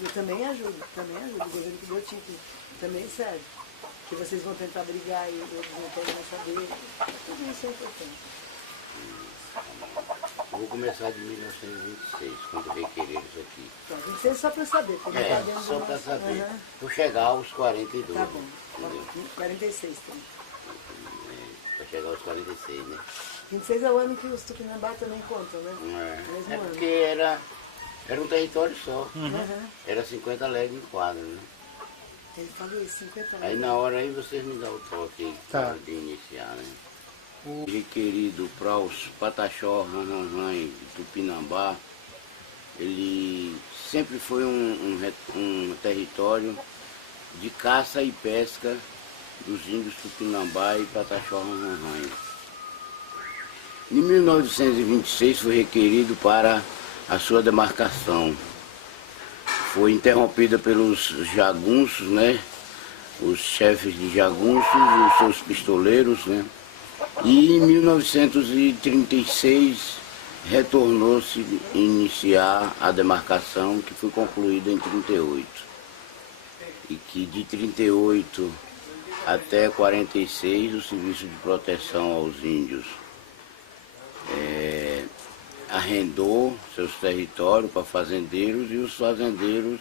Eu também ajudo. O governo que deu título também serve. Que vocês vão tentar brigar e eles não querem mais saber. Tudo isso é importante. Eu vou começar de 1926, quando veio querer isso aqui. Então, 26 só para saber, porque não tá dentro Só do para nosso... saber. Uhum. Vou chegar aos 42. Tá bom. Entendeu? 46 também. Para chegar aos 46, né? 26 é o ano que os Tupinambá também contam, né? Mesmo ano. Porque era um território só. Era 50 léguas em quadra, né? Ele falou isso, 50 anos. Aí na hora aí vocês me dão o toque de iniciar, né? Requerido para os Pataxó, Ranranrã e Tupinambá, ele sempre foi um território de caça e pesca dos índios Tupinambá e Pataxó, Ranranrã. Em 1926 foi requerido para a sua demarcação. Foi interrompida pelos jagunços, né? Os chefes de jagunços e os seus pistoleiros, né? E em 1936 retornou-se a iniciar a demarcação, que foi concluída em 38. E que de 38 até 46 o Serviço de Proteção aos Índios arrendou seus territórios para fazendeiros, e os fazendeiros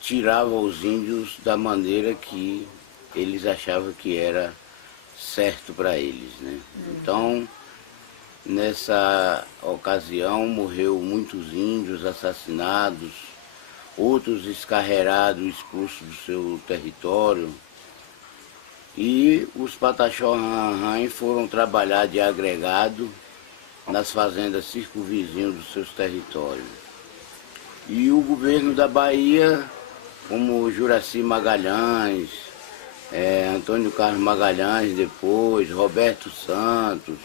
tiravam os índios da maneira que eles achavam que era certo para eles, né? Então, nessa ocasião, morreu muitos índios assassinados, outros escarreirados, expulsos do seu território, e os Pataxó Ranranrã foram trabalhar de agregado nas fazendas circunvizinhas dos seus territórios. E o governo da Bahia, como Juraci Magalhães, Antônio Carlos Magalhães depois, Roberto Santos,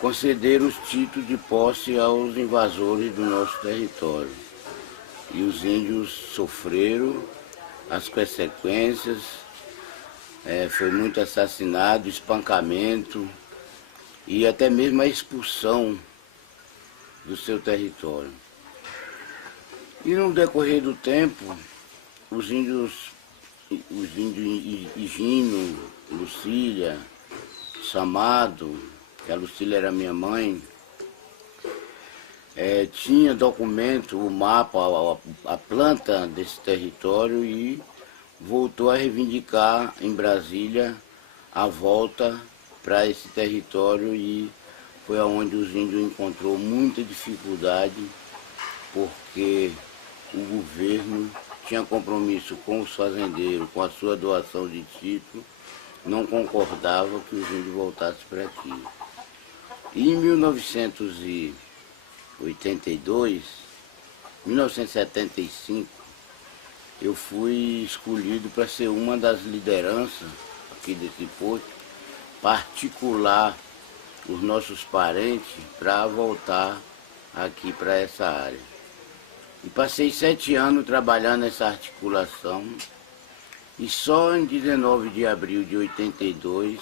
concederam os títulos de posse aos invasores do nosso território. E os índios sofreram as consequências, foi muito assassinado, espancamento e até mesmo a expulsão do seu território. E no decorrer do tempo, os índios Higino, Lucília, Samado, que a Lucília era minha mãe, tinha documento, o mapa, a planta desse território, e voltou a reivindicar em Brasília a volta para esse território, e foi aonde os índios encontrou muita dificuldade, porque o governo tinha compromisso com os fazendeiros, com a sua doação de título, não concordava que os índios voltassem para aqui. E em 1975, eu fui escolhido para ser uma das lideranças aqui desse posto, particular os nossos parentes para voltar aqui para essa área. E passei 7 anos trabalhando nessa articulação, e só em 19 de abril de 82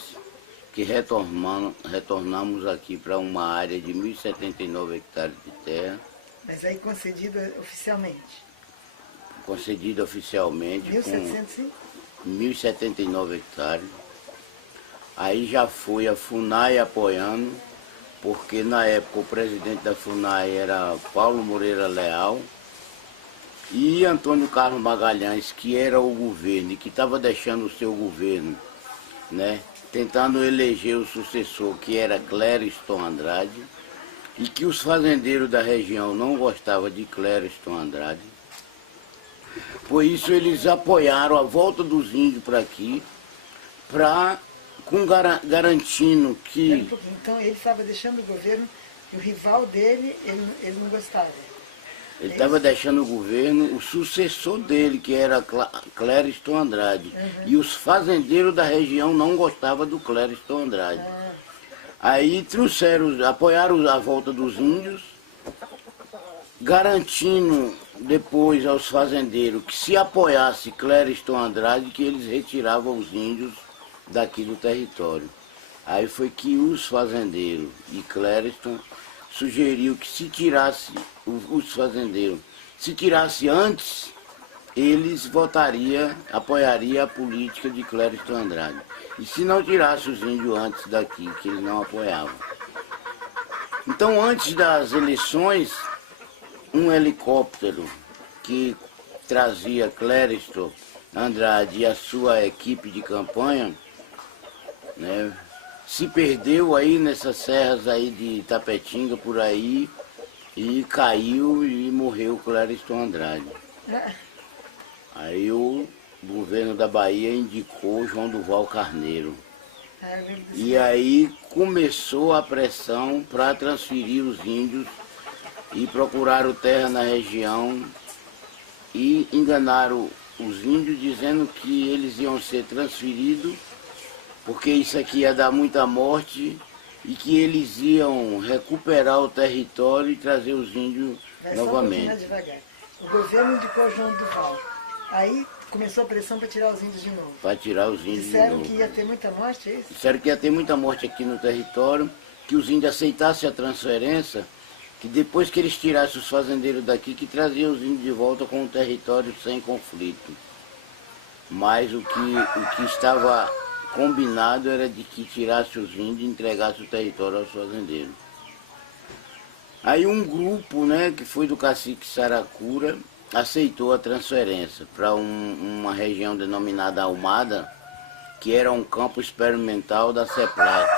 que retornamos aqui para uma área de 1.079 hectares de terra. Mas aí concedida oficialmente? Concedida oficialmente 1.700 com 1.079 hectares. Aí já foi a FUNAI apoiando, porque na época o presidente da FUNAI era Paulo Moreira Leal, e Antônio Carlos Magalhães, que era o governo e que estava deixando o seu governo, né, tentando eleger o sucessor, que era Clériston Andrade, e que os fazendeiros da região não gostavam de Clériston Andrade. Por isso eles apoiaram a volta dos índios para aqui, garantindo que... Então ele estava deixando o governo, e o rival dele, ele não gostava. Ele estava deixando o governo, o sucessor dele, que era Clériston Andrade. E os fazendeiros da região não gostavam do Clériston Andrade. Aí apoiaram a volta dos índios, garantindo depois aos fazendeiros que se apoiasse Clériston Andrade, que eles retiravam os índios daqui do território. Aí foi que os fazendeiros e Clériston sugeriu que se tirasse os fazendeiros se tirasse antes, eles apoiariam a política de Clériston Andrade. E se não tirasse os índios antes daqui, que eles não apoiavam. Então, antes das eleições, um helicóptero que trazia Clériston Andrade e a sua equipe de campanha, né, se perdeu aí nessas serras aí de Tapetinga, por aí, e caiu e morreu Clériston Andrade. Aí o governo da Bahia indicou João Duval Carneiro. E aí começou a pressão para transferir os índios e procuraram terra na região e enganaram os índios dizendo que eles iam ser transferidos porque isso aqui ia dar muita morte e que eles iam recuperar o território e trazer os índios novamente. O governo indicou João Duval. Aí começou a pressão para tirar os índios de novo. Para tirar os índios Disseram de novo. que ia ter muita morte, é isso? Disseram que ia ter muita morte aqui no território, que os índios aceitassem a transferência, que depois que eles tirassem os fazendeiros daqui, que traziam os índios de volta com o território sem conflito. Mas o que estava combinado era de que tirasse os índios e entregasse o território aos fazendeiros. Aí um grupo, né, que foi do cacique Saracura, aceitou a transferência para uma região denominada Almada, que era um campo experimental da CEPLAC,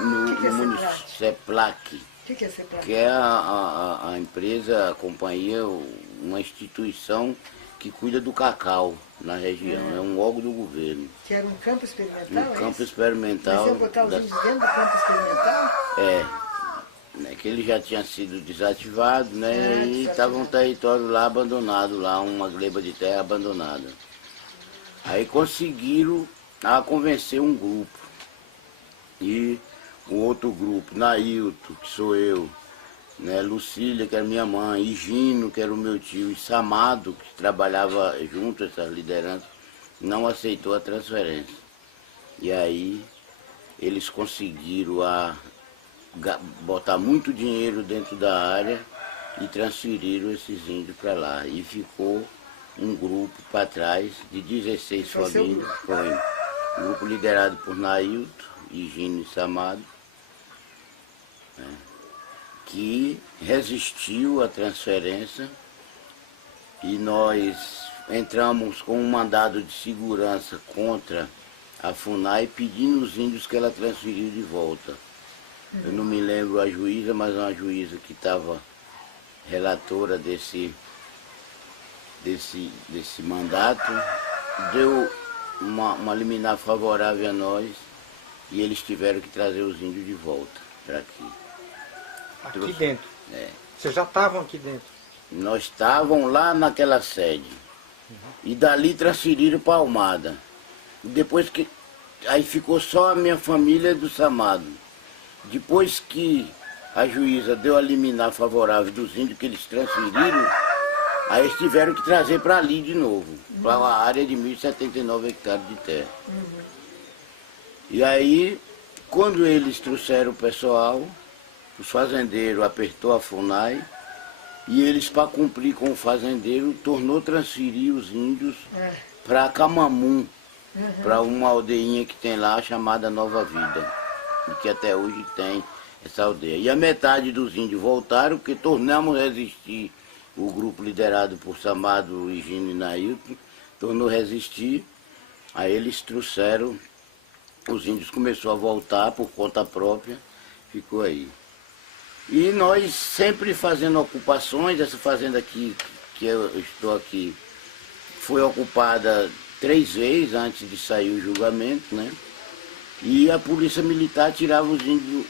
no município CEPLAC. O que é CEPLAC? Que é a empresa, a companhia, uma instituição que cuida do cacau na região, é um órgão do governo. Que era um campo experimental? Um campo experimental. Mas iam botar os índios dentro do campo experimental? Né, que ele já tinha sido desativado, né, e estava um território lá abandonado, lá uma gleba de terra abandonada. Aí conseguiram convencer um grupo, e um outro grupo, Nailton, que sou eu, né, Lucília, que era minha mãe, e Gino, que era o meu tio, e Samado, que trabalhava junto, essas lideranças, não aceitou a transferência. E aí eles conseguiram botar muito dinheiro dentro da área e transferiram esses índios para lá. E ficou um grupo para trás de 16 famílias. Foi um grupo liderado por Nailton, Higino e Samado, né, que resistiu à transferência, e nós entramos com um mandado de segurança contra a FUNAI pedindo os índios que ela transferiu de volta. Eu não me lembro a juíza, mas uma juíza que estava relatora desse mandato, deu uma liminar favorável a nós e eles tiveram que trazer os índios de volta para aqui. Aqui dentro? É. Vocês já estavam aqui dentro? Nós estávamos lá naquela sede. E dali transferiram para Almada. E depois que... Aí ficou só a minha família do Samado. Depois que a juíza deu a liminar favorável dos índios que eles transferiram, aí eles tiveram que trazer para ali de novo, para uma área de 1.079 hectares de terra. E aí, quando eles trouxeram o pessoal, os fazendeiros apertou a FUNAI, e eles, para cumprir com o fazendeiro, tornou transferir os índios para Camamum, para uma aldeinha que tem lá chamada Nova Vida, e que até hoje tem essa aldeia. E a metade dos índios voltaram, porque tornamos resistir, o grupo liderado por Samado, Higino e Nailton, tornou resistir, aí eles trouxeram, os índios começaram a voltar por conta própria, ficou aí. E nós sempre fazendo ocupações, essa fazenda aqui, que eu estou aqui, foi ocupada 3 vezes antes de sair o julgamento, né? E a polícia militar tirava os índios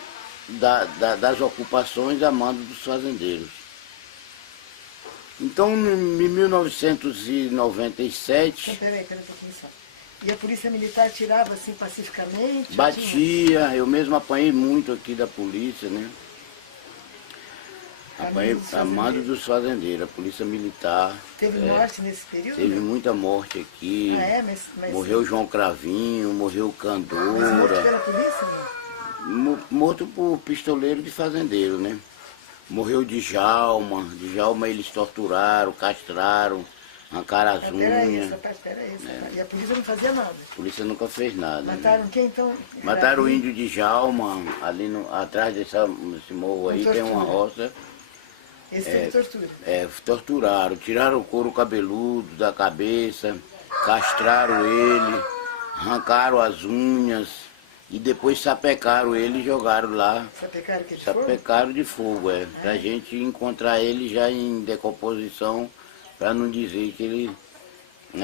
das ocupações a mando dos fazendeiros. Então, em 1997... Peraí um pouquinho só. E a polícia militar tirava assim pacificamente? Batia, eu mesmo apanhei muito aqui da polícia, né? Apanhei a mando dos fazendeiros, a polícia militar. Teve morte nesse período? Teve muita morte aqui. Mas morreu João Cravinho, morreu Candoura. Mas morto pela polícia, não? Morto por pistoleiro de fazendeiro, né? Morreu o Djalma. Djalma eles torturaram, castraram, arrancaram as unhas. Peraí. E a polícia não fazia nada? A polícia nunca fez nada. Mataram né? quem então? Mataram o índio Djalma, ali atrás desse morro aí tem uma roça. Esse teve tortura? Torturaram, tiraram o couro cabeludo da cabeça, castraram ele, arrancaram as unhas e depois sapecaram ele e jogaram lá. Sapecaram que de Sapecaram de fogo, pra gente encontrar ele já em decomposição, para não dizer que ele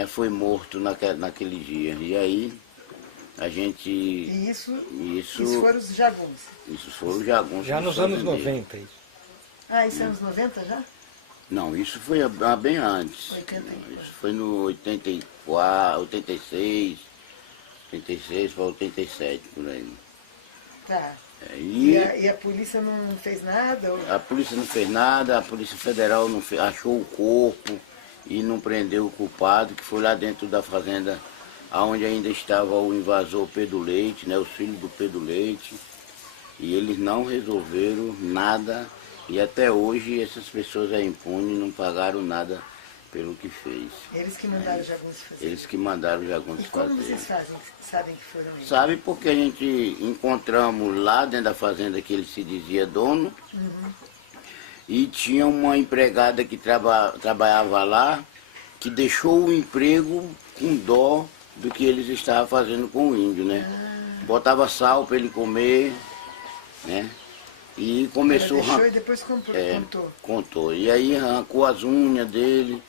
foi morto naquele dia. E aí a gente... E isso foram os jagunços? Isso foram os jagunços. Já nos anos 90, isso. Ah, isso é anos 90 já? Não, isso foi bem antes. 84. Isso foi no 84, 86 para 87, por aí. Tá. E a polícia não fez nada? Ou... a polícia não fez nada, a Polícia Federal não fez, achou o corpo e não prendeu o culpado, que foi lá dentro da fazenda, onde ainda estava o invasor Pedro Leite, né, os filhos do Pedro Leite. E eles não resolveram nada. E até hoje essas pessoas impunes, não pagaram nada pelo que fez. Eles que mandaram os jagunços fazer? Eles que mandaram os jagunços fazer. E como vocês sabem que foram eles? Sabe porque a gente encontramos lá dentro da fazenda que ele se dizia dono. E tinha uma empregada que trabalhava lá, que deixou o emprego com dó do que eles estavam fazendo com o índio, né? Botava sal para ele comer, né? E começou... Ela deixou e depois contou. Contou. E aí arrancou as unhas dele,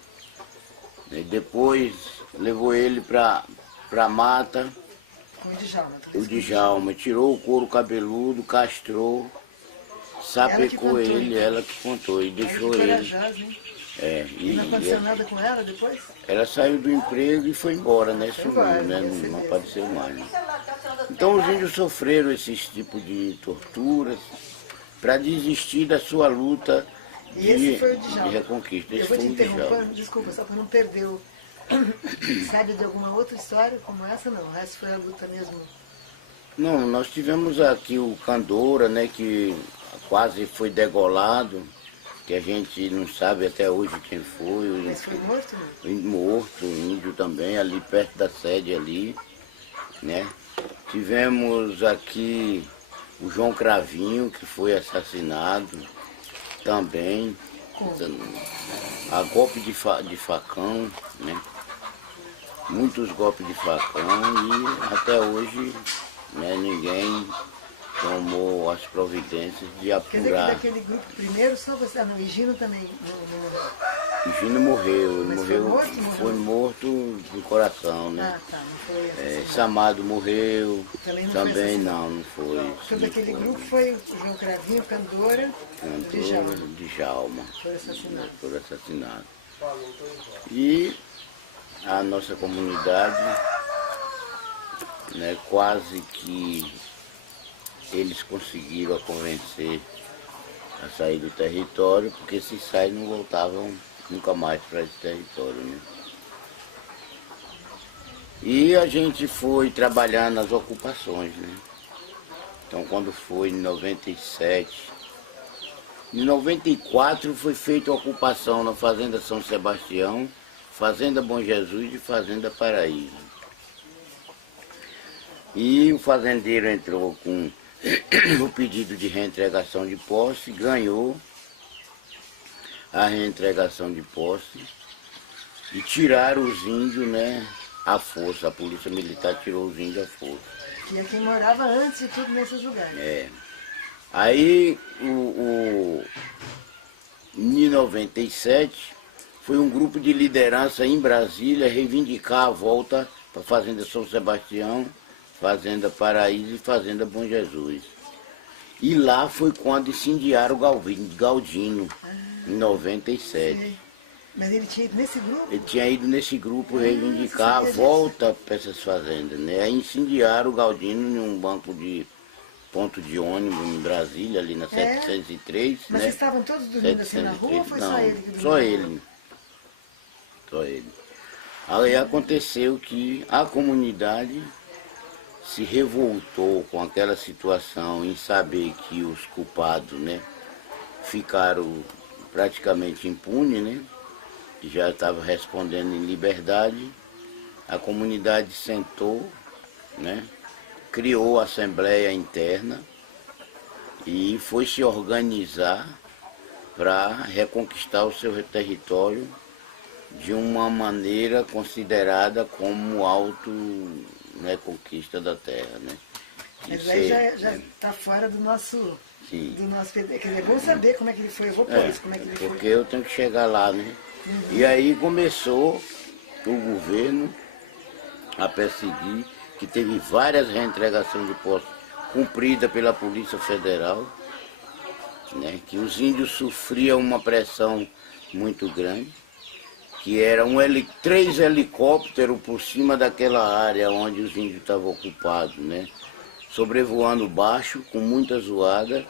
né? Depois levou ele pra mata. Com o Djalma. O Djalma tirou o couro cabeludo, castrou, sapecou ele, ela que contou e deixou ele. Corajosa, hein? E não aconteceu nada com ela depois? Ela saiu do emprego e foi embora, né? Sumiu, embora, né? Não apareceu mais. Né? Então os índios sofreram esses tipos de torturas para desistir da sua luta de reconquista. Eu vou te interromper, desculpa, só para não perder o... Sabe de alguma outra história como essa? Não, o resto foi a luta mesmo. Não, nós tivemos aqui o Candora, né, que quase foi degolado, que a gente não sabe até hoje quem foi. Mas foi morto, né? Morto, índio também, ali perto da sede ali, né. Tivemos aqui o João Cravinho, que foi assassinado também, a golpe de facão, né? Muitos golpes de facão e até hoje, né, ninguém tomou as providências de apurar. Quer dizer que daquele grupo primeiro, só você... o Higino também não morreu? Higino morreu, ele foi morto do coração, né? Ah, tá, não foi Samado morreu, também não foi. Então daquele grupo foi o João Cravinho, Candora, Djalma. Foram assassinados. E a nossa comunidade, né, quase que eles conseguiram a convencer a sair do território, porque se sair não voltavam nunca mais para esse território, né? E a gente foi trabalhar nas ocupações, né? Então quando foi em 97, em 94 foi feita a ocupação na Fazenda São Sebastião, Fazenda Bom Jesus e Fazenda Paraíso. E o fazendeiro entrou com o pedido de reentregação de posse, ganhou a reentregação de posse e tiraram os índios, né, à força. A polícia militar tirou os índios à força. Tinha quem morava antes de tudo nesses lugares. Aí, em 97, foi um grupo de liderança em Brasília reivindicar a volta para a Fazenda São Sebastião, Fazenda Paraíso e Fazenda Bom Jesus. E lá foi quando incendiaram o Galdino, em 97. Sim. Mas ele tinha ido nesse grupo? Ele tinha ido nesse grupo reivindicar a volta para essas fazendas, né? Aí incendiaram o Galdino em um ponto de ônibus em Brasília, ali na 703. Mas né? vocês estavam todos dormindo assim na rua ou foi não, só ele que dormiu? Só ele. Aí aconteceu que a comunidade se revoltou com aquela situação em saber que os culpados, né, ficaram praticamente impunes, né? Já estavam respondendo em liberdade. A comunidade sentou, né? Criou a assembleia interna e foi se organizar para reconquistar o seu território de uma maneira considerada como conquista da terra, né? Mas aí já está fora do nosso... Sim. Do nosso... Quer dizer, é bom saber como é que ele foi, eu vou por isso, como é que ele foi. Porque eu tenho que chegar lá, né? E aí começou o governo a perseguir, que teve várias reentregações de posse cumpridas pela Polícia Federal, né? Que os índios sofriam uma pressão muito grande, que era 3 helicópteros por cima daquela área onde os índios estavam ocupados, né? Sobrevoando baixo, com muita zoada.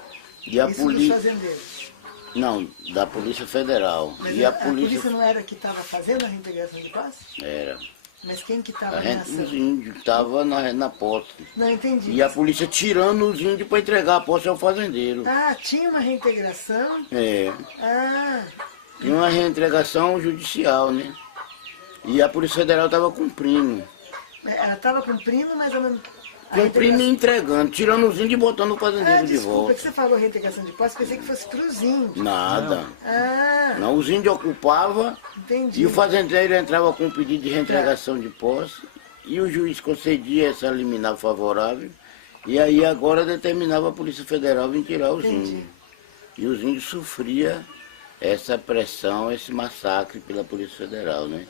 E a polícia... dos fazendeiros? Não, da Polícia Federal. Mas e a polícia não era que estava fazendo a reintegração de posse? Era. Mas quem que estava nessa? Os índios estavam na posse. Não entendi. E a polícia tirando os índios para entregar a posse ao fazendeiro. Ah, tinha uma reintegração? É. Ah. Tinha uma reintegração judicial, né? E a Polícia Federal estava cumprindo. Ela estava cumprindo, mas ao mesmo... Cumprindo e entregando, tirando os índios e botando o fazendeiro de desculpa, volta. que você falou reintegração de posse, pensei que fosse para os índios. Nada. Ah. Não, os índios ocupavam. Entendi. E o fazendeiro entrava com um pedido de reintegração de posse e o juiz concedia essa liminar favorável e aí agora determinava a Polícia Federal vir tirar os índios. E os índios sofriam essa pressão, esse massacre pela Polícia Federal, né?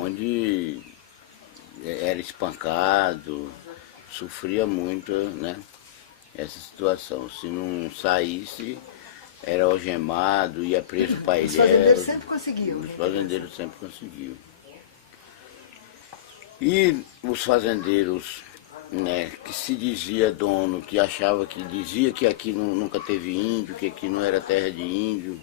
Onde era espancado, sofria muito, né? Essa situação. Se não saísse, era algemado, ia preso para ilhéu. Os fazendeiros sempre conseguiam. Os fazendeiros sempre conseguiam. E os fazendeiros, né, que se dizia dono, que achava que dizia que aqui nunca teve índio, que aqui não era terra de índio,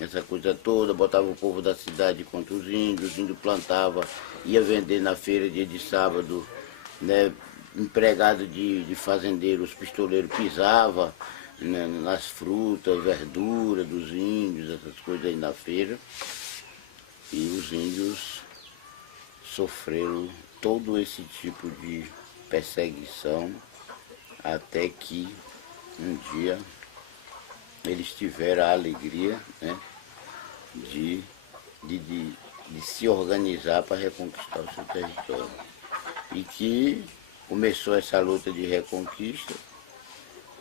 essa coisa toda, botava o povo da cidade contra os índios plantavam, ia vender na feira dia de sábado, né, empregado de fazendeiros, pistoleiro pisava, né, nas frutas, verduras dos índios, essas coisas aí na feira. E os índios sofreram todo esse tipo de perseguição até que um dia eles tiveram a alegria, né, de se organizar para reconquistar o seu território. E que começou essa luta de reconquista,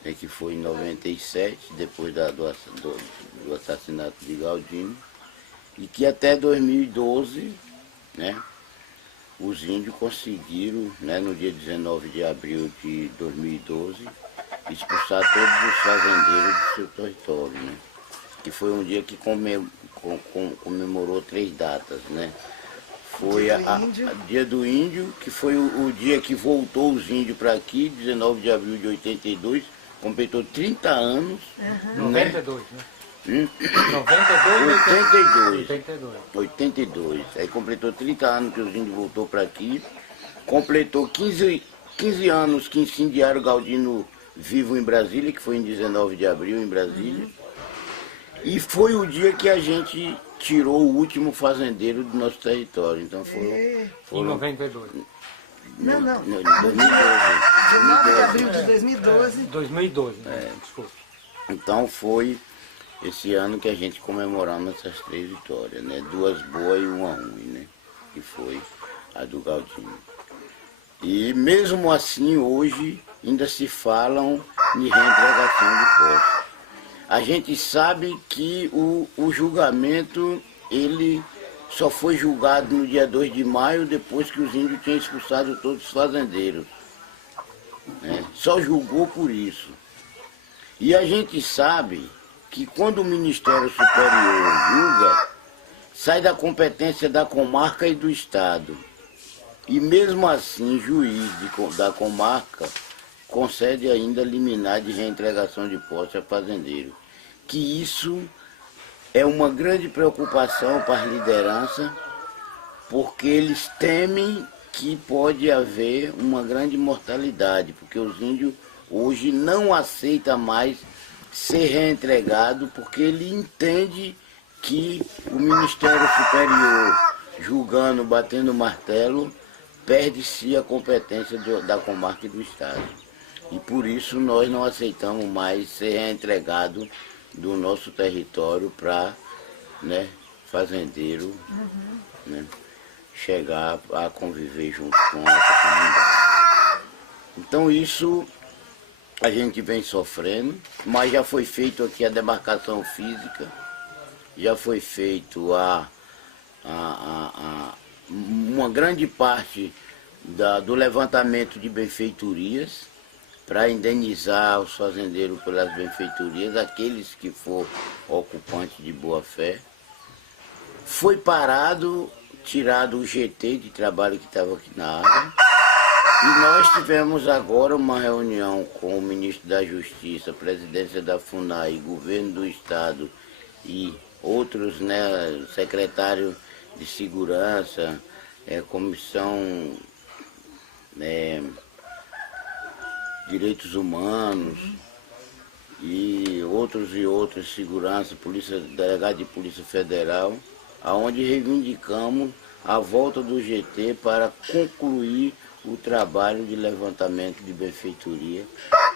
né, que foi em 97, depois do assassinato de Galdino, e que até 2012, né, os índios conseguiram, né, no dia 19 de abril de 2012, expulsar todos os fazendeiros do seu território, né, que foi um dia que comemorou 3 datas, né. Foi dia do índio, que foi o dia que voltou os índios para aqui, 19 de abril de 82, completou 30 anos. 92, né? 82. Aí completou 30 anos que os índios voltou para aqui. Completou 15 anos que incendiaram Galdino vivo em Brasília, que foi em 19 de abril em Brasília. E foi o dia que a gente tirou o último fazendeiro do nosso território. Então Em 92. Não. 2012. 19 de abril de 2012. 2012, né? Desculpa. Então foi esse ano que a gente comemoramos essas 3 vitórias, né? 2 boas e 1 ruim, né? Que foi a do Galdino. E mesmo assim hoje ainda se falam em reentregação de posse. A gente sabe que o julgamento, ele só foi julgado no dia 2 de maio, depois que os índios tinham expulsado todos os fazendeiros, né? Só julgou por isso. E a gente sabe que quando o Ministério Superior julga, sai da competência da comarca e do Estado. E mesmo assim, juiz da comarca concede ainda liminar de reentregação de posse a fazendeiro. Que isso é uma grande preocupação para as lideranças, porque eles temem que pode haver uma grande mortalidade, porque os índios hoje não aceitam mais ser reentregado porque ele entende que o Ministério Superior, julgando, batendo o martelo, perde-se a competência da comarca e do Estado. E por isso nós não aceitamos mais ser reentregado do nosso território para, né, fazendeiro, né, chegar a conviver junto com essa comunidade. Então isso a gente vem sofrendo, mas já foi feito aqui a demarcação física, já foi feito uma grande parte do levantamento de benfeitorias para indenizar os fazendeiros pelas benfeitorias, aqueles que for ocupantes de boa fé. Foi parado, tirado o GT de trabalho que estava aqui na área. E nós tivemos agora uma reunião com o ministro da Justiça, presidência da FUNAI, governo do Estado e outros, né, secretário de Segurança, Comissão Direitos Humanos e outros, segurança, delegado de Polícia Federal, aonde reivindicamos a volta do GT para concluir o trabalho de levantamento de benfeitoria,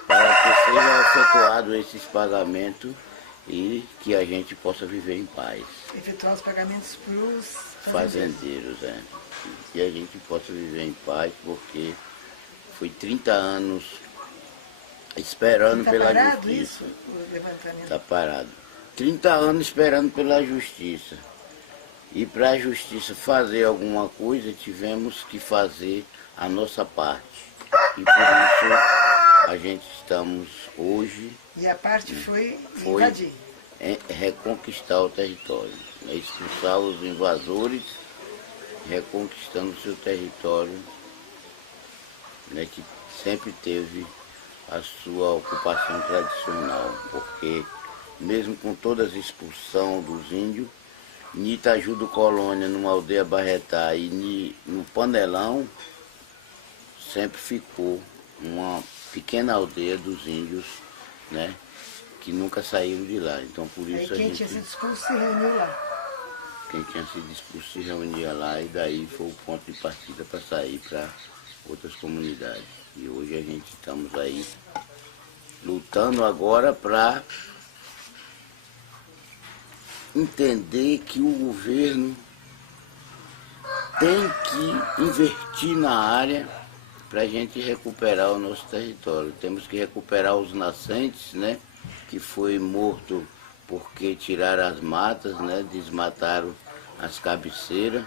para que seja efetuado esses pagamentos e que a gente possa viver em paz. Efetuar os pagamentos para os fazendeiros, que a gente possa viver em paz, porque foi 30 anos esperando pela parado justiça. Isso, o levantamento? Está parado. 30 anos esperando pela justiça. E para a justiça fazer alguma coisa, tivemos que fazer a nossa parte. E por isso a gente estamos hoje... E a parte foi invadir? Reconquistar o território. Expulsar os invasores, reconquistando o seu território, né, que sempre teve a sua ocupação tradicional. Porque mesmo com toda a expulsão dos índios, em Itaju do Colônia, numa aldeia Barretá e no Panelão, sempre ficou uma pequena aldeia dos índios, né, que nunca saíram de lá. Então por isso aí quem tinha sido expulso se reuniu lá? Quem tinha sido expulso se reunia lá e daí foi o ponto de partida para sair para outras comunidades. E hoje a gente estamos aí lutando agora para entender que o governo tem que investir na área para a gente recuperar o nosso território. Temos que recuperar os nascentes, né, que foi morto porque tiraram as matas, né, desmataram as cabeceiras,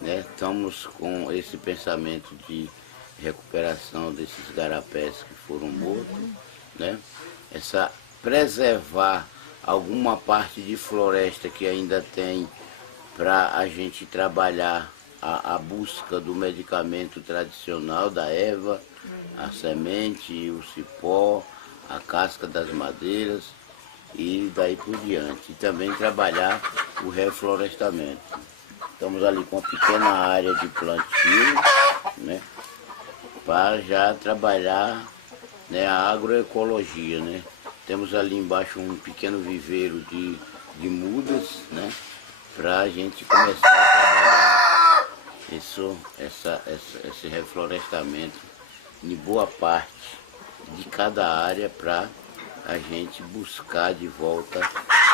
né. Estamos com esse pensamento de recuperação desses garapés que foram mortos, né. Preservar alguma parte de floresta que ainda tem para a gente trabalhar a busca do medicamento tradicional, da erva, a semente, o cipó, a casca das madeiras e daí por diante. E também trabalhar o reflorestamento. Estamos ali com uma pequena área de plantio, né, para já trabalhar, né, a agroecologia, né. Temos ali embaixo um pequeno viveiro de mudas, né, para a gente começar a trabalhar esse reflorestamento em boa parte de cada área para a gente buscar de volta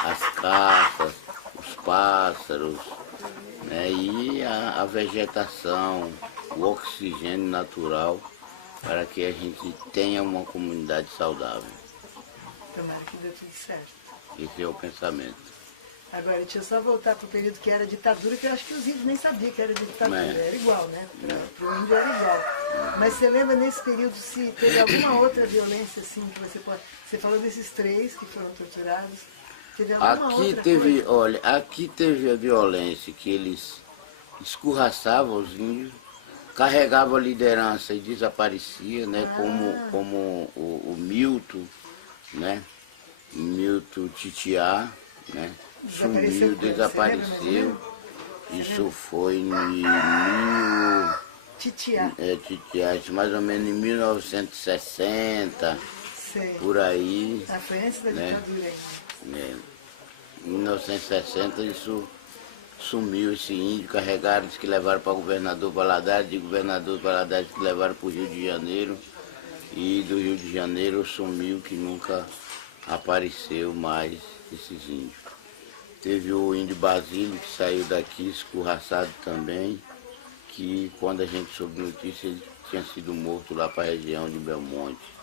as caças, os pássaros, né, e a vegetação, o oxigênio natural para que a gente tenha uma comunidade saudável. Tomara que dê tudo certo. Esse é o pensamento. Agora, deixa eu só voltar para o período que era ditadura, que eu acho que os índios nem sabiam que era ditadura. Era igual, né? Para o índio era igual. Mas você lembra nesse período se teve alguma outra violência assim que você pode... Você falou desses 3 que foram torturados. Teve alguma outra coisa? Olha, aqui teve a violência que eles escorraçavam os índios, carregavam a liderança e desaparecia, né? Como o Milton, né? Milton Titiá, né? Sumiu, desapareceu. Isso foi em Titiá. Titiá, mais ou menos em 1960. Sei. por aí, Ah, foi antes da né? ditadura ainda. Em 1960 isso sumiu, esse índio, carregaram, disse que levaram para o governador Valadares, de governador Valadares que levaram para o Rio de Janeiro, e do Rio de Janeiro sumiu, que nunca apareceu mais esses índios. Teve o índio Basílio que saiu daqui, escorraçado também, que quando a gente soube notícia ele tinha sido morto lá para a região de Belmonte.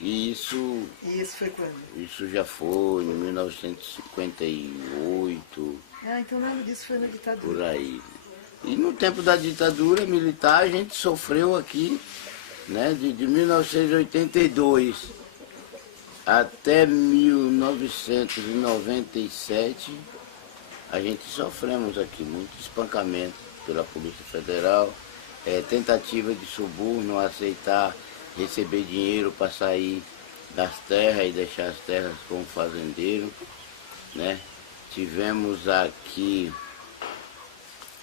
E isso foi quando? Isso já foi em 1958, Ah, então nada disso foi na ditadura. por aí. E no tempo da ditadura militar a gente sofreu aqui, né, de 1982 até 1997, a gente sofremos aqui muito espancamento pela Polícia Federal, tentativa de suborno, aceitar receber dinheiro para sair das terras e deixar as terras como fazendeiro, né? Tivemos aqui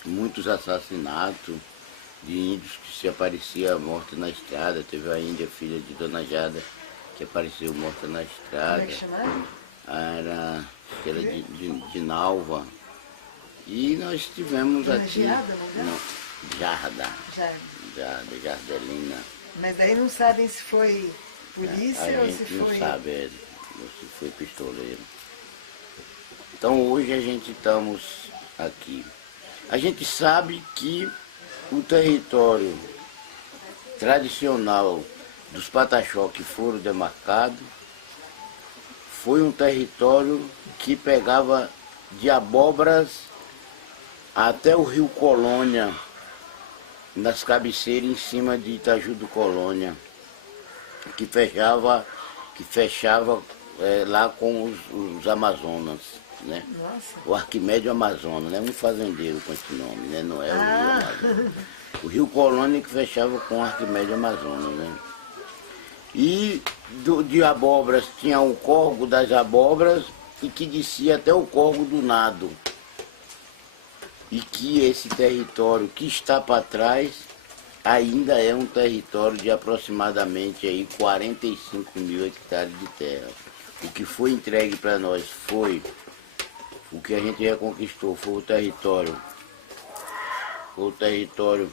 muitos assassinatos de índios que se aparecia morto na estrada. Teve a índia, filha de Dona Jada, que apareceu morta na estrada. Como é que chamava? Era de Nalva. E nós tivemos Dona aqui... Giada, não é? Jarda. Jardelina. Mas daí não sabem se foi polícia A ou gente se não foi... sabe se foi pistoleiro. Então hoje a gente estamos aqui. A gente sabe que o território tradicional dos Pataxó que foram demarcados foi um território que pegava de Abóboras até o Rio Colônia, nas cabeceiras em cima de Itaju do Colônia, que fechava lá com os Amazonas, né? Nossa. O Arquimédio Amazonas, né? Um fazendeiro com esse nome, né? Não é o Rio Amazonas. O Rio Colônia que fechava com o Arquimédio Amazonas, né? E de Abóboras tinha o Córrego das Abóboras e que descia até o Córrego do Nado. E que esse território que está para trás ainda é um território de aproximadamente aí 45 mil hectares de terra. O que foi entregue para nós foi, o que a gente reconquistou foi o território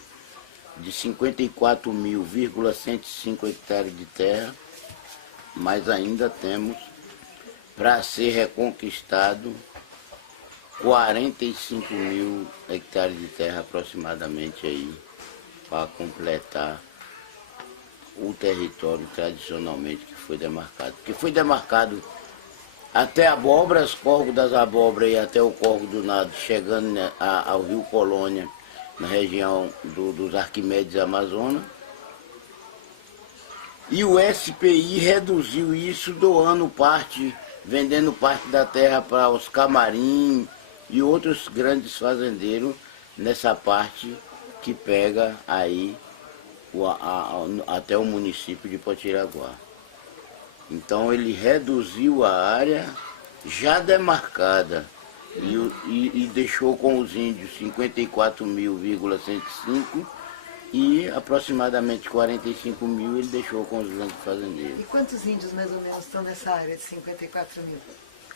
de 54.105 hectares de terra, mas ainda temos para ser reconquistado 45 mil hectares de terra aproximadamente aí, para completar o território tradicionalmente que foi demarcado. Que foi demarcado até Abóboras, Córrego das Abóboras e até o Córrego do Nado, chegando ao Rio Colônia, na região dos Arquimedes Amazonas. E o SPI reduziu isso, doando parte, vendendo parte da terra para os Camarim e outros grandes fazendeiros nessa parte que pega aí até o município de Potiraguá. Então ele reduziu a área já demarcada e deixou com os índios 54.105 e aproximadamente 45 mil ele deixou com os grandes fazendeiros. E quantos índios mais ou menos estão nessa área de 54 mil?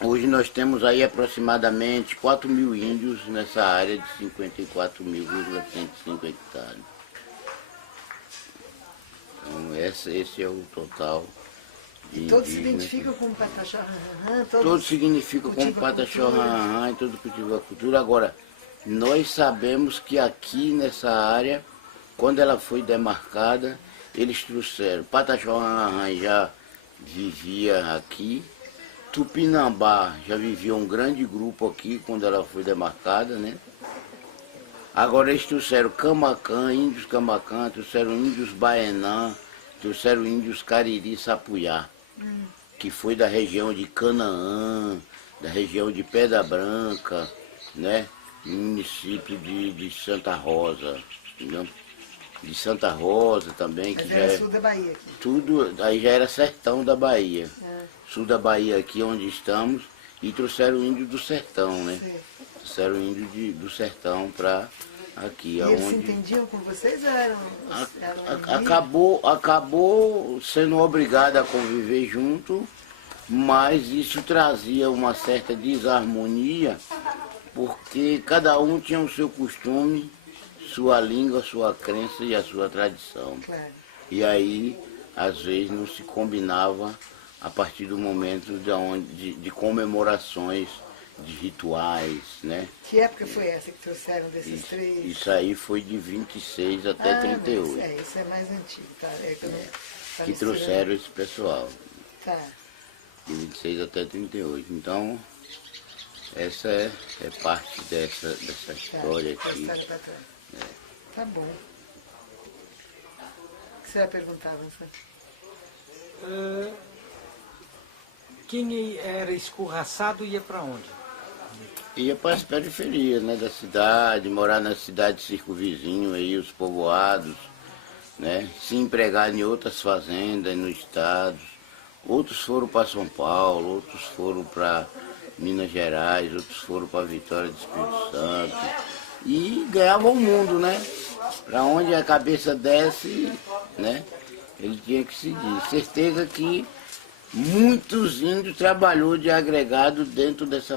Hoje nós temos aí aproximadamente 4 mil índios nessa área de 54.105 hectares. Então esse é o total de todos se indígenas. identificam como Pataxó Rã-Rã? Todos significam como Pataxó Rã-Rã e todo cultivo a cultura. Agora, nós sabemos que aqui nessa área, quando ela foi demarcada, eles trouxeram, Pataxó Rã-Rã já vivia aqui, Tupinambá já vivia um grande grupo aqui quando ela foi demarcada, né? Agora eles trouxeram Camacã, índios Camacã, trouxeram índios Baenã, trouxeram índios Cariri Sapuyá, que foi da região de Canaã, da região de Pedra Branca, né? No município de Santa Rosa, entendeu? De Santa Rosa também, que mas já era é sul da Bahia aqui. tudo, aí já era sertão da Bahia. Sul da Bahia aqui onde estamos, e trouxeram índio do sertão, né? Sim. Trouxeram índio do sertão para aqui. E aonde... eles se entendiam com vocês ou eram acabou sendo obrigado a conviver junto, mas isso trazia uma certa desarmonia, porque cada um tinha o seu costume, sua língua, sua crença e a sua tradição. Claro. E aí, às vezes, não se combinava a partir do momento de comemorações, de rituais, né? Que época foi essa que trouxeram desses três? Isso aí foi de 26 até 38. Isso é mais antigo, tá? Tá que trouxeram esse pessoal. Tá. De 26 até 38. Então, essa é parte dessa história aqui. História pra trás. Tá bom. O que você vai perguntar, Vanessa? Quem era escorraçado ia para onde? Ia para as periferias, né, da cidade, morar na cidade circunvizinho aí, os povoados, né, se empregar em outras fazendas no estado. Outros foram para São Paulo, outros foram para Minas Gerais, outros foram para Vitória do Espírito Santo. E ganhavam o mundo, né? Para onde a cabeça desce, né, ele tinha que seguir. Certeza que muitos índios trabalhou de agregado dentro desse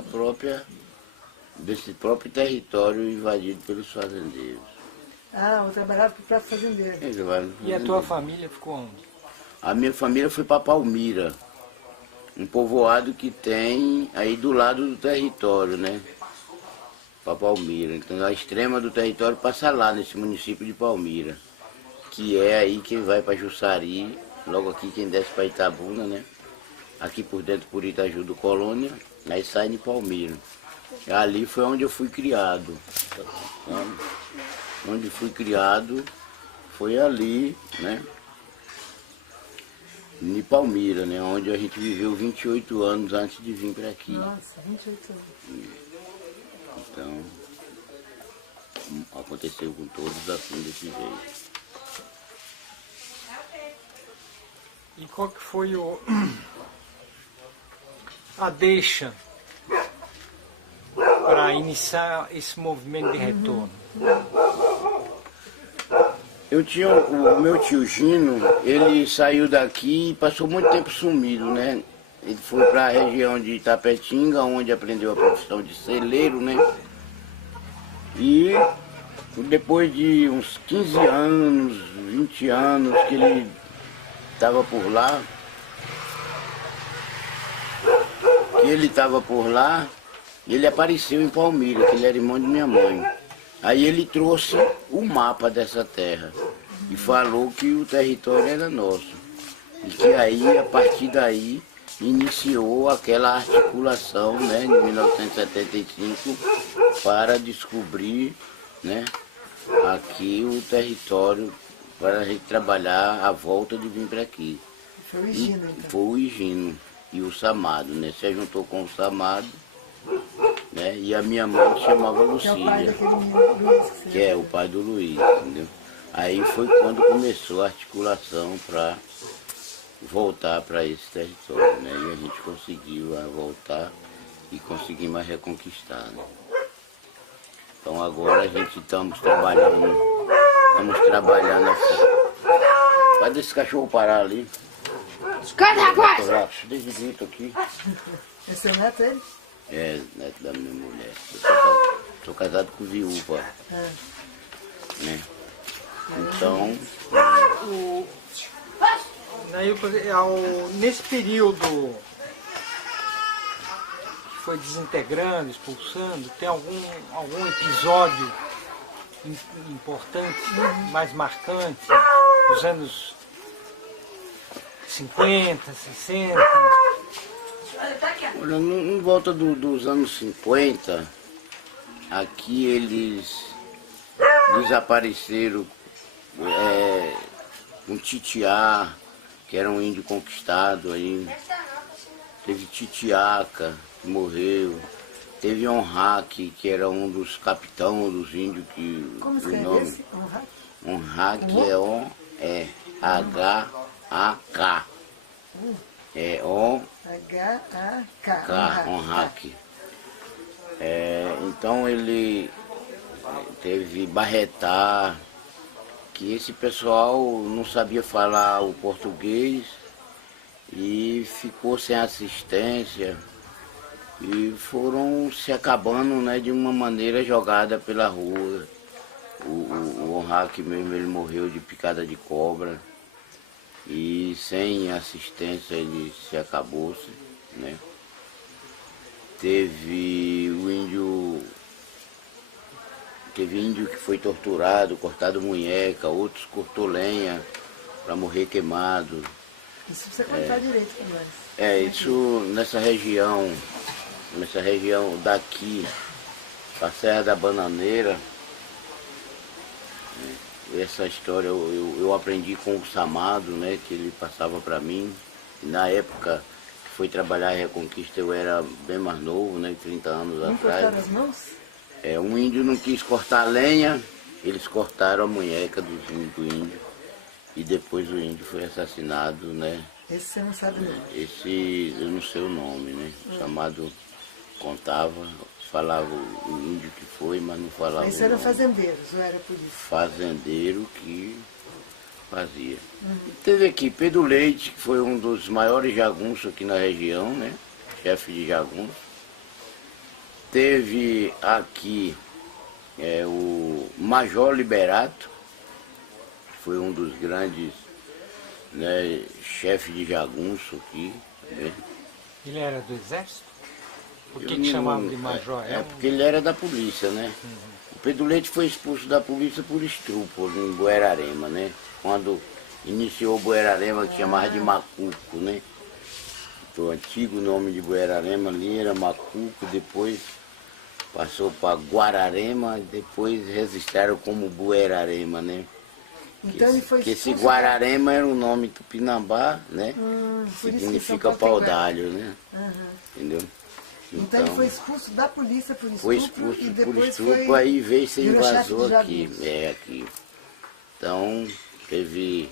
próprio território invadido pelos fazendeiros. Ah, eu trabalhava para o próprio fazendeiro. E a tua família ficou onde? A minha família foi para Palmira, um povoado que tem aí do lado do território, né? Para Palmira. Então a extrema do território passa lá, nesse município de Palmira, que é aí quem vai para Jussari, logo aqui quem desce para Itabuna, né? Aqui por dentro por Itaju do Colônia, aí sai de Palmira. Ali foi onde eu fui criado. Onde fui criado foi ali, né? Em Palmira, né? Onde a gente viveu 28 anos antes de vir para aqui. Nossa, 28 anos. Então, aconteceu com todos assim, desse jeito. E qual que foi a deixa para iniciar esse movimento de retorno? Eu tinha o meu tio Gino, ele saiu daqui e passou muito tempo sumido, né? Ele foi para a região de Itapetinga, onde aprendeu a profissão de celeiro, né? E depois de uns 15 anos, 20 anos que ele estava por lá, ele apareceu em Palmira, que ele era irmão de minha mãe. Aí ele trouxe o mapa dessa terra e falou que o território era nosso. E que aí, a partir daí, iniciou aquela articulação, né, de 1975, para descobrir, né, aqui o território, para a gente trabalhar a volta de vir para aqui. Foi o Higino, então. Foi o Higino e o Samado, né, se juntou com o Samado, né, e a minha mãe se chamava Lucília. Que é o pai daquele menino Luiz. Que é o pai do Luiz, entendeu? Aí foi quando começou a articulação para voltar para esse território, né? E a gente conseguiu voltar e conseguimos reconquistar, né? Então agora a gente estamos trabalhando assim. Vai desse cachorro parar ali. Escuta, rapaz! Deixa de grito aqui. Esse é o neto dele? É, neto da minha mulher. Eu sou casado com viúva. Né? Então, nesse período que foi desintegrando, expulsando, tem algum episódio importante, mais marcante, dos anos 50, 60? olha, em volta dos anos 50, aqui eles desapareceram um Titiá, que era um índio conquistado aí. Teve Titiaca, que morreu. Teve Onhaque, que era um dos capitães dos índios que Como o escreve nome. esse? Onhaque é O-H-A-K. É H-A-K. Onhaque. Então ele teve Barretá, que esse pessoal não sabia falar o português e ficou sem assistência e foram se acabando, né, de uma maneira jogada pela rua. O Onrak mesmo, ele morreu de picada de cobra e sem assistência ele se acabou-se, né? Teve índio que foi torturado, cortado munheca, outros cortou lenha para morrer queimado. Isso precisa contar direito com nós. Isso nessa região daqui, a Serra da Bananeira, essa história eu aprendi com o Samado, né, que ele passava para mim. E na época que foi trabalhar a Reconquista eu era bem mais novo, né, 30 anos Não atrás. cortaram as mãos? Um índio não quis cortar a lenha, eles cortaram a munheca do índio e depois o índio foi assassinado, né? Esse você não sabe não. Esse eu não sei o nome, né? O Samado contava, falava o índio que foi, mas não falava. Isso eram fazendeiros, ou era polícia? Fazendeiro que fazia. Teve aqui Pedro Leite, que foi um dos maiores jagunços aqui na região, né? Chefe de jagunço. Teve aqui o Major Liberato, que foi um dos grandes, né, chefes de jagunço aqui. Né? Ele era do exército? Por que não- chamavam de major? porque ele era da polícia, né? O Pedro Leite foi expulso da polícia por estupro em Buerarema, né? Quando iniciou Buerarema, que chamava de Macuco, né? O antigo nome de Buerarema ali era Macuco, depois passou para Guararema, depois registraram como Buerarema, né? Então ele foi Que esse expulso Guararema era um nome tupinambá, né? por isso que Significa São Paulo tem pau-d'alho, né? Aham. Entendeu? Então ele foi expulso da polícia por estupro Foi expulso e por depois estupro, foi... aí veio ser virou chefe invasor de aqui. jagunços. Aqui. Então, teve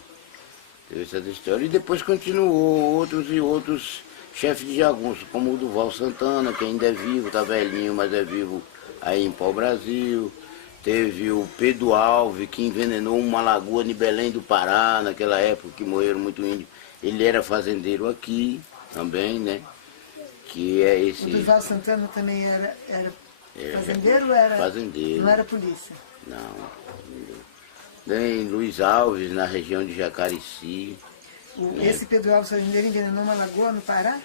essa história. E depois continuou outros chefes de jagunço, como o Duval Santana, que ainda é vivo, tá velhinho, mas é vivo aí em Pau-Brasil. Teve o Pedro Alves, que envenenou uma lagoa em Belém do Pará, naquela época que morreram muito índios. Ele era fazendeiro aqui também, né? Que é esse... O Duval Santana também era fazendeiro ou era... Fazendeiro. Não era polícia? Não. Tem Luiz Alves, na região de Jacareci, Esse Pedro Alves fazendeiro envenenou uma lagoa no Pará?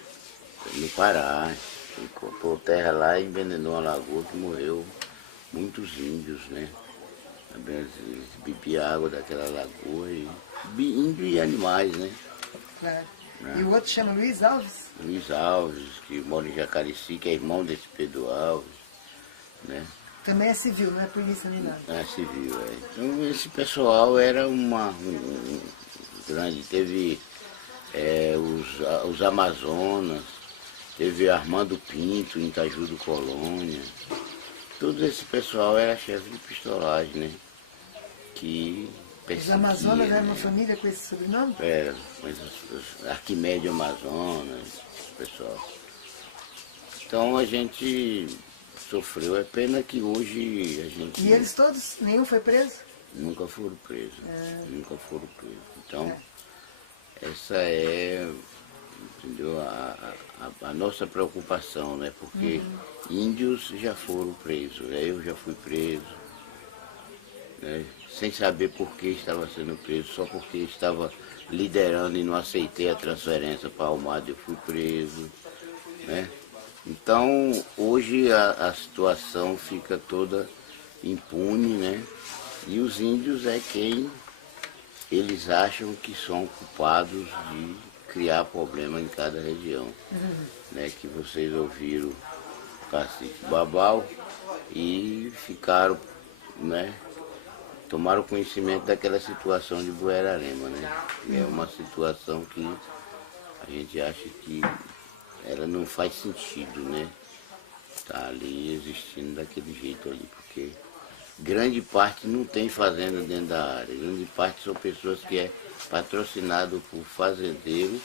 no Pará. Ele cortou terra lá e envenenou a lagoa, que morreu muitos índios, né? Eles bebiam água daquela lagoa, índio e animais, né? Claro. E o outro chama Luiz Alves? Luiz Alves, que mora em Jacareci, que é irmão desse Pedro Alves, né? Também é civil, não é polícia nem nada. É civil, é. Então esse pessoal era grande, teve os Amazonas, teve Armando Pinto em Itaju do Colônia. Todo esse pessoal era chefe de pistolagem, né? Que Os Amazonas eram né? uma família com esse sobrenome? Era, mas os Arquimédio Amazonas, esse pessoal. Então a gente sofreu, é pena que hoje a gente... E eles todos, nenhum foi preso? Nunca foram presos, nunca foram presos. Então, essa é, entendeu, a nossa preocupação, né? Porque índios já foram presos, né? Eu já fui preso, né? Sem saber por que estava sendo preso, só porque estava liderando e não aceitei a transferência para Almada, eu fui preso, né? Então, hoje a situação fica toda impune, né? E os índios é quem eles acham que são culpados de criar problema em cada região. Né? Que vocês ouviram o cacique Babau e ficaram, né? Tomaram conhecimento daquela situação de Buerarema, né? Que é uma situação que a gente acha que ela não faz sentido, né? Tá ali existindo daquele jeito ali, porque grande parte não tem fazenda dentro da área, grande parte são pessoas que é patrocinado por fazendeiro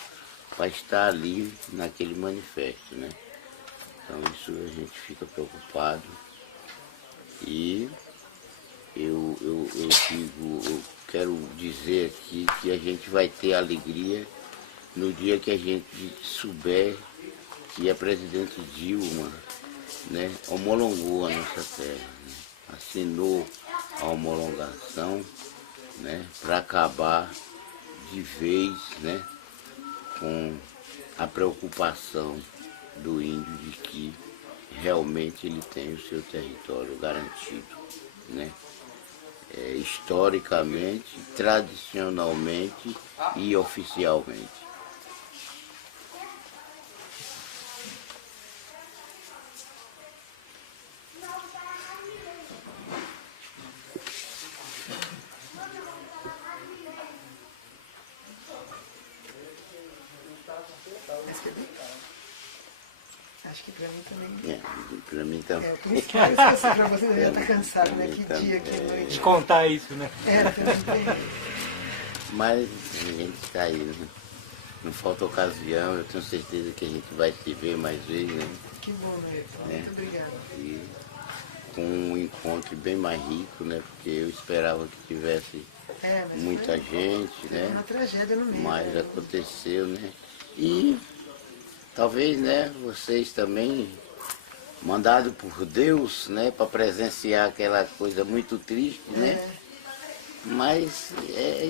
para estar ali naquele manifesto, né? Então isso a gente fica preocupado e eu quero dizer aqui que a gente vai ter alegria no dia que a gente souber que a presidente Dilma, né, homologou a nossa terra, né, assinou a homologação, né, para acabar de vez, né, com a preocupação do índio de que realmente ele tem o seu território garantido, né? Historicamente, tradicionalmente e oficialmente. Acho que pra mim também. Pra mim também. Por isso que eu esqueci pra você, eu já tá cansado, né? Que dia, que noite. Descontar isso, né? Também. Mas a gente está aí, né? Não falta ocasião, eu tenho certeza que a gente vai se ver mais vezes, né? Que bom, né? Muito obrigada. E com um encontro bem mais rico, né? Porque eu esperava que tivesse Mas muita gente, né? uma tragédia no meio. Mas aconteceu, né? E talvez, né, vocês também, mandados por Deus, né, para presenciar aquela coisa muito triste, né? Mas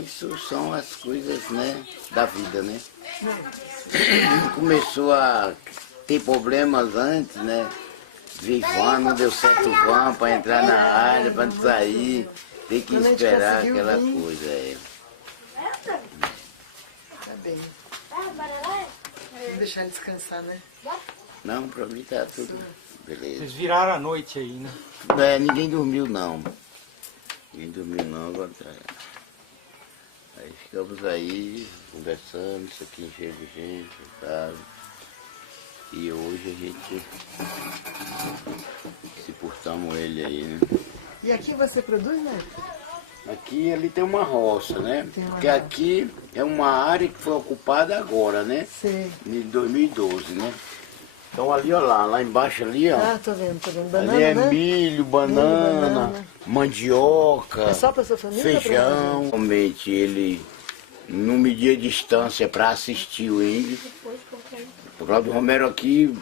isso são as coisas, né, da vida, né? Começou a ter problemas antes, né? Van, não deu certo van para entrar na área, para sair, tem que esperar aquela coisa. Tá bem. Vamos deixar ele descansar, né? Não, para mim tá tudo beleza. Vocês viraram a noite aí, né? Ninguém dormiu não. Ninguém dormiu não, agora tá. Aí ficamos aí, conversando, isso aqui cheio de gente, sabe? E hoje a gente se portamos ele aí, né? E aqui você produz, né? Aqui ali tem uma roça, né? Porque aqui é uma área que foi ocupada agora, né? Sim. Em 2012, né? Então ali, ó lá embaixo ali, ó. Ah, tô vendo. Banana, ali é né? milho, banana, mandioca, é só pra sua família, feijão. Realmente ele não media distância para assistir o índio. O Cláudio Romero aqui,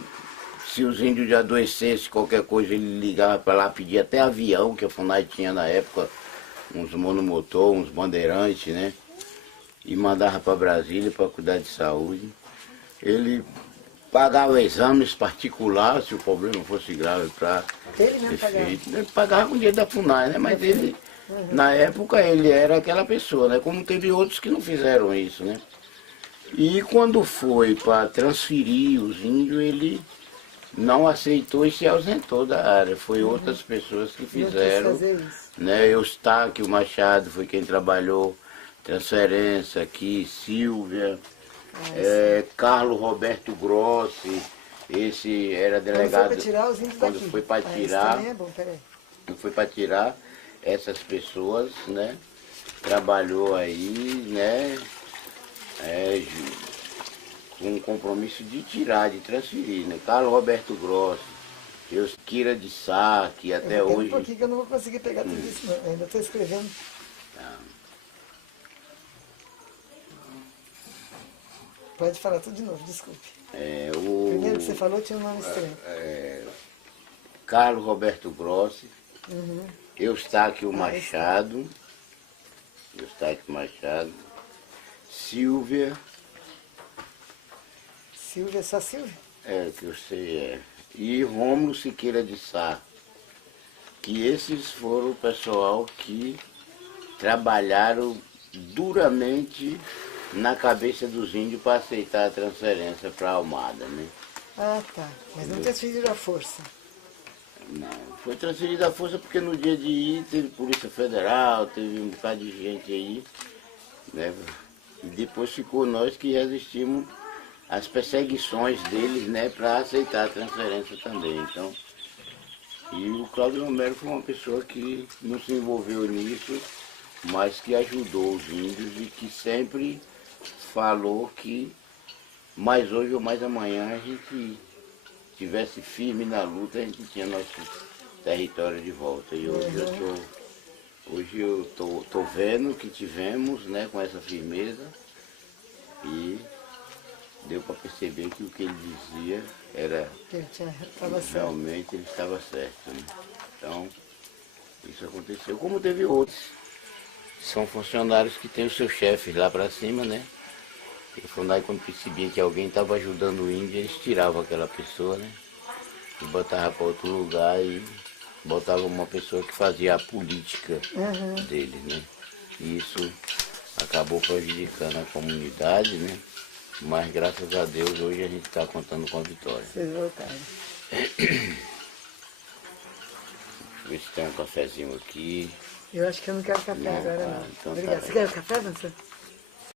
se os índios de adoecessem, qualquer coisa, ele ligava para lá, pedia até avião, que a FUNAI tinha na época, uns monomotor, uns bandeirantes, né? E mandava para Brasília para cuidar de saúde. Ele pagava exames particulares, se o problema fosse grave, para ser feito. Ele pagava com o dinheiro da FUNAI, né? Mas ele, na época, ele era aquela pessoa, né? Como teve outros que não fizeram isso, né? E quando foi para transferir os índios, ele não aceitou e se ausentou da área. Foi outras pessoas que fizeram, né? Eustáquio Machado foi quem trabalhou transferência aqui, Silvia, Carlos Roberto Grossi, esse era delegado. Quando foi para tirar, quando foi para tirar, essas pessoas, né? Trabalhou aí, né? Com um compromisso de tirar, de transferir, né? Carlos Roberto Grossi, Kira de Sá, que até hoje... Um pouquinho que eu não vou conseguir pegar tudo isso, não. Ainda estou escrevendo. Tá. Pode falar tudo de novo, desculpe. Primeiro que você falou tinha um nome estranho. Carlos Roberto Grossi, Eustáquio Machado, Silvia. Silvia, só Silvia? Que eu sei, E Rômulo Siqueira de Sá. Que esses foram o pessoal que trabalharam duramente na cabeça dos índios para aceitar a transferência para a Almada, né? Ah, tá. Mas não transferiram à força. Não, foi transferido à força porque no dia de ir teve Polícia Federal, teve um bocado de gente aí, né? E depois ficou nós que resistimos às perseguições deles, né, para aceitar a transferência também. Então, e o Cláudio Romero foi uma pessoa que não se envolveu nisso, mas que ajudou os índios e que sempre falou que mais hoje ou mais amanhã a gente estivesse firme na luta, a gente tinha nosso território de volta. E hoje hoje eu tô vendo que tivemos, né, com essa firmeza e deu para perceber que o que ele dizia era realmente ele estava certo, né? Então, isso aconteceu, como teve outros. São funcionários que têm os seus chefes lá para cima, né? E quando percebia que alguém estava ajudando o índio, eles tiravam aquela pessoa, né? E botavam para outro lugar e botavam uma pessoa que fazia a política deles, né? E isso acabou prejudicando a comunidade, né? Mas graças a Deus hoje a gente está contando com a vitória. Vocês voltaram. Deixa eu ver se tem um cafezinho aqui. Eu acho que eu não quero café Não, agora não. então Obrigada. tá Você bem. quer café, Vanessa?